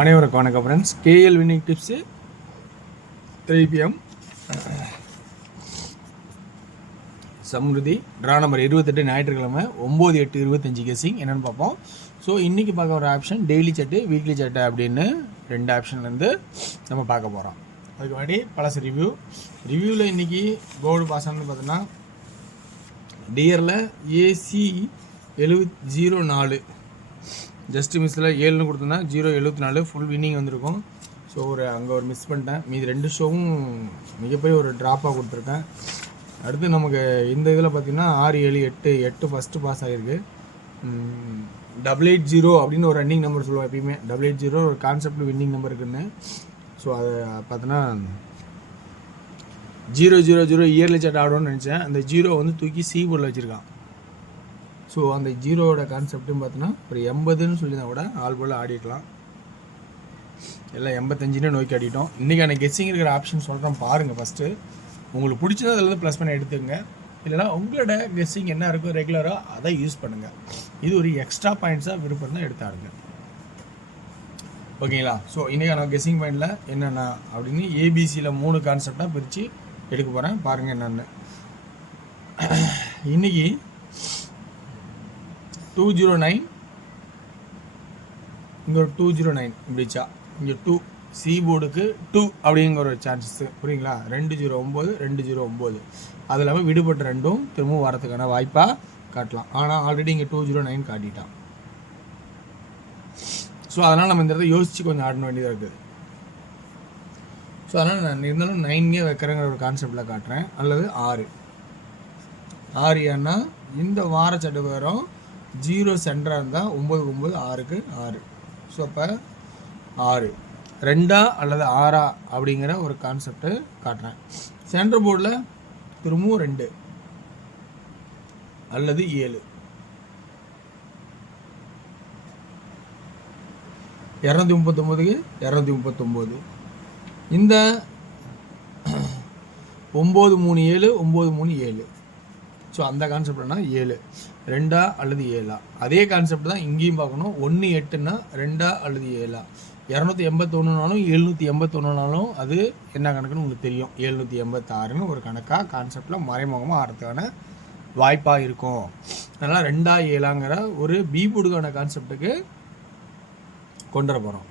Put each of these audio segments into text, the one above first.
அனைவருக்கும் வணக்கம் friends. KL winning tips 3 PM Samruddhi draw number 28 ஞாயிற்றுக்கிழமை 9/8/25 கெஸிங் என்னென்னு பார்ப்போம். ஸோ இன்றைக்கி பார்க்க ஒரு ஆப்ஷன் டெய்லி சட்டு வீக்லி சட்டு அப்படின்னு 2 ஆப்ஷன்லேருந்து நம்ம பார்க்க போகிறோம். அதுக்கு முன்னாடி பழசு ரிவ்யூவில் இன்றைக்கி போர்டு பாஸ் ஆனது பார்த்தோன்னா டியரில் AC 04 ஜஸ்ட் மிஸ்ஸில் 7ன்னு கொடுத்தோன்னா 074 ஃபுல் வின்னிங் வந்திருக்கும். ஸோ அங்கே ஒரு மிஸ் பண்ணிட்டேன். மீதி 2 ஷோவும் மிகப்பெரிய ஒரு ட்ராப்பாக கொடுத்துருக்கேன். அடுத்து நமக்கு இந்த இதில் பார்த்திங்கன்னா 6 7 8 ஃபஸ்ட்டு பாஸ் ஆகிருக்கு. 880 அப்படின்னு ஒரு ரன்னிங் நம்பர் சொல்லுவோம் எப்பயுமே. 880 ஒரு கான்செப்ட் வின்னிங் நம்பர் இருக்குன்னு. ஸோ அதை பார்த்தோன்னா 000 இயர்லி சாட் ஆடணும்னு நினச்சேன். அந்த 0 வந்து தூக்கி சி போர்டில் வச்சுருக்கான். ஸோ அந்த 0வோட கான்செப்ட்டும் பார்த்தோன்னா ஒரு 80ன்னு சொல்லியிருந்தா கூட ஆல் போல் ஆடிக்கலாம். எல்லாம் 85ன்னு நோக்கி ஆடிட்டோம். இன்றைக்கான கெஸ்ஸிங் இருக்கிற ஆப்ஷன் சொல்கிறேன் பாருங்கள். ஃபஸ்ட்டு உங்களுக்கு பிடிச்சதோ அதில் ப்ளஸ் பண்ணி எடுத்துக்கங்க. இல்லைனா உங்களோட கெஸ்ஸிங் என்ன இருக்கோ ரெகுலராக அதை யூஸ் பண்ணுங்கள். இது ஒரு எக்ஸ்ட்ரா பாயிண்ட்ஸாக விருப்பம் தான் எடுத்தாடுங்க. ஓகேங்களா? ஸோ இன்றைக்கான கெஸ்ஸிங் பாயிண்டில் என்னென்ன அப்படின்னு ஏபிசியில் 3 கான்செப்டாக பிரித்து எடுக்க போகிறேன். பாருங்கள் என்னென்னு. இன்றைக்கி 209 இங்கே ஒரு 209 இப்படிச்சா இங்கே 2 சி போர்டுக்கு 2 அப்படிங்கிற ஒரு சான்சஸ் புரியுங்களா? 209 209 அது இல்லாமல் விடுபட்ட ரெண்டும் திரும்பவும் வரதுக்கான வாய்ப்பாக காட்டலாம். ஆனால் ஆல்ரெடி இங்கே 209 காட்டிட்டான். ஸோ அதனால் நம்ம இந்த இடத்த யோசித்து கொஞ்சம் ஆட வேண்டியதாக இருக்குது. ஸோ அதனால் நான் இருந்தாலும் 9 வைக்கிறேங்கிற ஒரு கான்செப்டில் காட்டுறேன். அல்லது 6 ஏன்னா இந்த வார சட்டுக்கு வரும் 0 சென்டராக இருந்தால் 9 9 6க்கு 6. ஸோ அப்போ 6 2 அல்லது 6 அப்படிங்கிற ஒரு கான்செப்டு காட்டுறேன். சென்டர் போர்டில் திரும்பவும் 2 அல்லது 7. 239க்கு 239. இந்த 937 937. ஸோ அந்த கான்செப்ட்னா 7 2 அல்லது 7. அதே கான்செப்ட் தான் இங்கேயும் பார்க்கணும். 1 8ன்னா 2 அல்லது 7. 281னாலும் 781னாலும் அது என்ன கணக்குன்னு உங்களுக்கு தெரியும். 786ன்னு ஒரு கணக்காக கான்செப்டில் மறைமுகமாக ஆடுறதுக்கான வாய்ப்பாக இருக்கும். அதனால் 2 7ங்கிற ஒரு பி போர்டுக்கான கான்செப்டுக்கு கொண்டு வர போகிறோம்.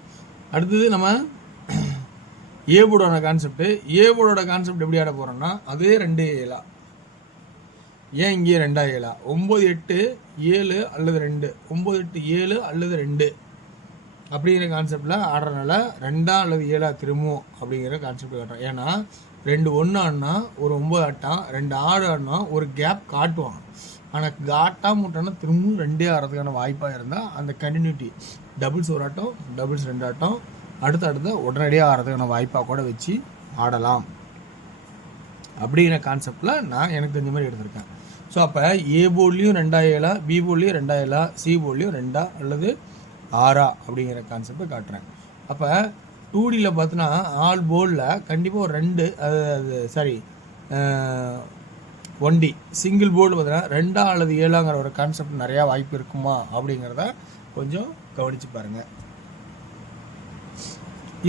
அடுத்தது நம்ம ஏ போர்டோட கான்செப்ட். ஏ போர்டோட கான்செப்ட் எப்படி ஆட போகிறோம்னா அதே 2 7. ஏன் இங்கே 2 7? 9 8 7 அல்லது 2 9 8 7 அல்லது 2 அப்படிங்கிற கான்செப்டில் ஆடுறதுனால 2 அல்லது 7 திரும்பவும் அப்படிங்கிற கான்செப்ட் காட்டுறோம். ஏன்னா 2 1 ஆடினா ஒரு 9 ஆட்டான், 2 6 ஆடினா ஒரு கேப் காட்டுவான். ஆனால் காட்டாம விட்டோன்னா திரும்பவும் 2 ஆடுறதுக்கான வாய்ப்பாக இருந்தால் அந்த கண்டினியூட்டி டபுள்ஸ் ஒரு ஆட்டம் டபுள்ஸ் 2 ஆட்டம் அடுத்த உடனடியாக ஆடுறதுக்கான வாய்ப்பாக கூட வச்சு ஆடலாம் அப்படிங்கிற கான்செப்டில் நான் எனக்கு தெரிஞ்ச மாதிரி எடுத்திருக்கேன். ஸோ அப்போ ஏ போர்ட்லேயும் 2 7, பி போர்ட்லேயும் 2 7, சி போர்ட்லேயும் 2 அல்லது 6 அப்படிங்கிற கான்செப்டை காட்டுறேன். அப்போ 2Dயில் பார்த்தோன்னா ஆல் போர்டில் கண்டிப்பாக ஒரு 2 1D சிங்கிள் போர்டு பார்த்தோன்னா 2 அல்லது 7ங்கிற ஒரு கான்செப்ட் நிறையா வாய்ப்பு இருக்குமா அப்படிங்கிறத கொஞ்சம் கவனித்து பாருங்கள்.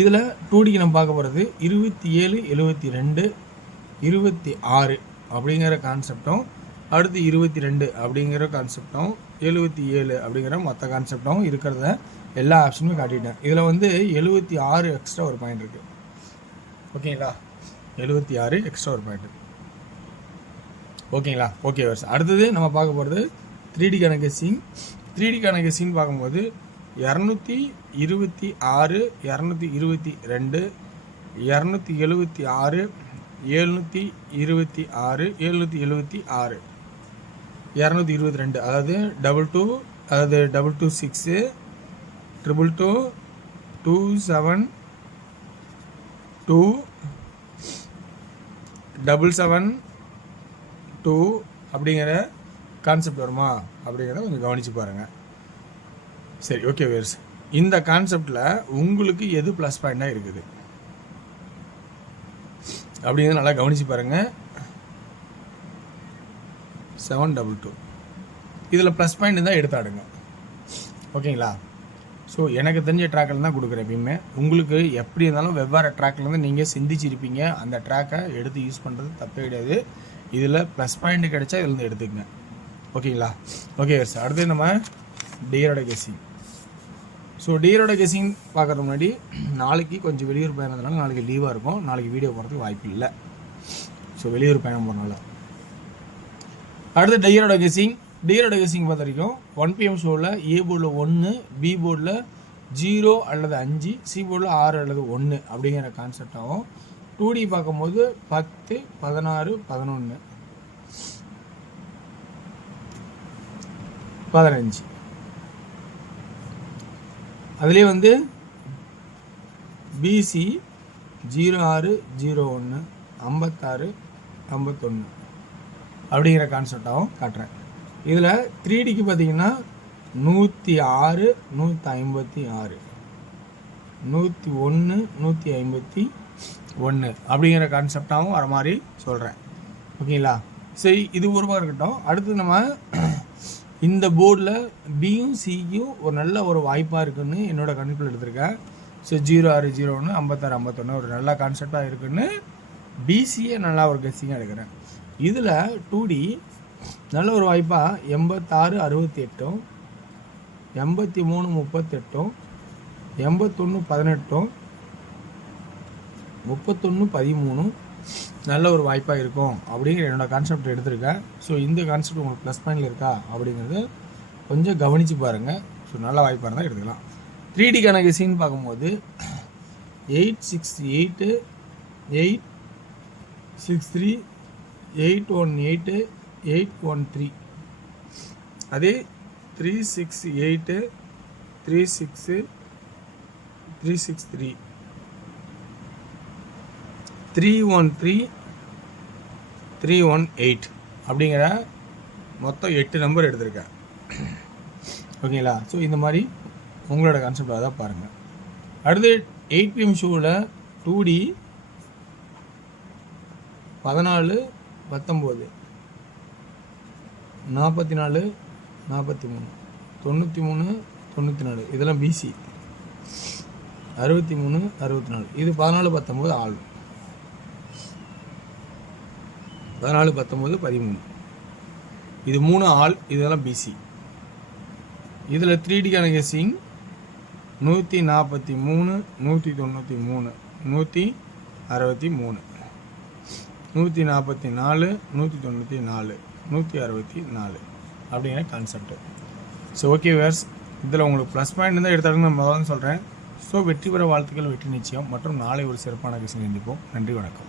இதில் 2Dக்கு நம்ம பார்க்க போகிறது 27 72 26 அப்படிங்கிற கான்செப்டும் அடுத்து 22 அப்படிங்கிற கான்செப்டும் 77 அப்படிங்கிற மொத்த கான்செப்டும் இருக்கிறத எல்லா ஆப்ஷனுமே காட்டிட்டேன். இதில் வந்து 76 எக்ஸ்ட்ரா ஒரு பாயிண்ட் இருக்குது. ஓகேங்களா? 76 எக்ஸ்ட்ரா ஒரு பாயிண்ட். ஓகேங்களா? ஓகே வர்ஸ். அடுத்தது நம்ம பார்க்க போகிறது 3Dக்கான கெஸ்ஸிங். 3Dக்கான கெஸ்ஸிங் பார்க்கும்போது 226 222 276 726 776 222 அதாவது 22 அதாவது 226 222 272 277 அப்படிங்கிற கான்செப்ட் வருமா அப்படிங்கிறத கொஞ்சம் கவனித்து பாருங்கள். சரி, ஓகே வேர்ஸ். இந்த கான்செப்டில் உங்களுக்கு எது ப்ளஸ் பாயிண்டாக இருக்குது அப்படிங்கிறத நல்லா கவனித்து பாருங்கள். 722 இதில் ப்ளஸ் பாயிண்ட் தான் எடுத்தாடுங்க. ஓகேங்களா? ஸோ எனக்கு தெரிஞ்ச ட்ராக்கில் தான் கொடுக்குறேன் எப்பயுமே. உங்களுக்கு எப்படி இருந்தாலும் வெவ்வேறு ட்ராக்லேருந்து நீங்கள் சிந்திச்சிருப்பீங்க. அந்த ட்ராக்கை எடுத்து யூஸ் பண்ணுறது தப்பே கிடையாது. இதில் ப்ளஸ் பாயிண்ட் கிடைச்சா இதுலேருந்து எடுத்துக்கங்க. ஓகேங்களா? ஓகே சார், அடுத்து நம்ம டியரோட கெஸ்ஸிங். ஸோ டியரோட கெஸ்ஸிங் பார்க்குறது முன்னாடி நாளைக்கு கொஞ்சம் வெளியூர் பயணத்தினால நாளைக்கு லீவாக இருக்கும். நாளைக்கு வீடியோ போகிறதுக்கு வாய்ப்பு இல்லை. ஸோ வெளியூர் பயணம் போகிறனால அடுத்து டியரோட கெஸ்ஸிங். டியரோட கெஸ்ஸிங் பொறுத்த வரைக்கும் 1 PM ஷோவில் ஏ போர்டில் 1, பி போர்டில் 0 அல்லது 5, சி போர்டில் 6 அல்லது 1 அப்படிங்கிற கான்செப்ட் ஆகும். 2D பார்க்கும்போது 10, 16, 11, 15. அதுலேயே வந்து பிசி 06, 01, 56, 51 அப்படிங்கிற கான்செப்டாகவும் காட்டுறேன். இதில் 3Dக்கு பார்த்தீங்கன்னா 106, 156, 101, 151 அப்படிங்கிற கான்செப்டாகவும் வர மாதிரி சொல்கிறேன். ஓகேங்களா? சரி, இது ஒரு பக்கம் இருக்கட்டும். அடுத்து நம்ம இந்த போர்டில் பியும் சியும் ஒரு நல்ல ஒரு வாய்ப்பாக இருக்குதுன்னு என்னோட கணிப்பில் எடுத்திருக்கேன். ஸோ 06, 01, 56, 51 ஒரு நல்ல கான்செப்டாக இருக்குதுன்னு பிசியை நல்லா ஒரு கெஸ்ஸிங்காக எடுக்கிறேன். இதில் 2D நல்ல ஒரு வாய்ப்பாக 86, 68, 83, 38, 81, 18, 31, 13 நல்ல ஒரு வாய்ப்பாக இருக்கும் அப்படிங்கிற என்னோடய கான்செப்ட் எடுத்திருக்கேன். ஸோ இந்த கான்செப்ட் உங்களுக்கு ப்ளஸ் பாயிண்டில் இருக்கா அப்படிங்கிறது கொஞ்சம் கவனித்து பாருங்கள். ஸோ நல்ல வாய்ப்பாக இருந்தால் எடுத்துக்கலாம். 3Dக்கான கெஸ்ஸிங்னு பார்க்கும்போது 868, 863, 818, 813. அதே 368, 36, 363, 313, 318 அப்படிங்கிற மொத்தம் 8 நம்பர் எடுத்திருக்கேன். ஓகேங்களா? ஸோ இந்த மாதிரி உங்களோட கான்செப்டாக தான் பாருங்கள். அடுத்து 8 PM ஷோவில் 2D 14, 19, 44, 43, 93, 94 இதெல்லாம் பிசி. 63, 64 இது 14, 19 ஆள். 14, 19, 13 இது 3 ஆள். இதெல்லாம் பிசி. இதில் 3Dக்கான கெஸ்ஸிங் 143, 193, 163, 144, 194, 164 அப்படிங்கிற கான்செப்ட். ஸோ ஓகே வேர்ஸ், இதில் உங்களுக்கு ப்ளஸ் பாயிண்ட் தான் எடுத்தாலும் நான் முதல்ல சொல்கிறேன். ஸோ வெற்றி பெற வாழ்த்துக்கள், வெற்றி நிச்சயம். மற்றும் நாளை ஒரு சிறப்பான கெஸ்ஸிங் சந்திப்போம். நன்றி, வணக்கம்.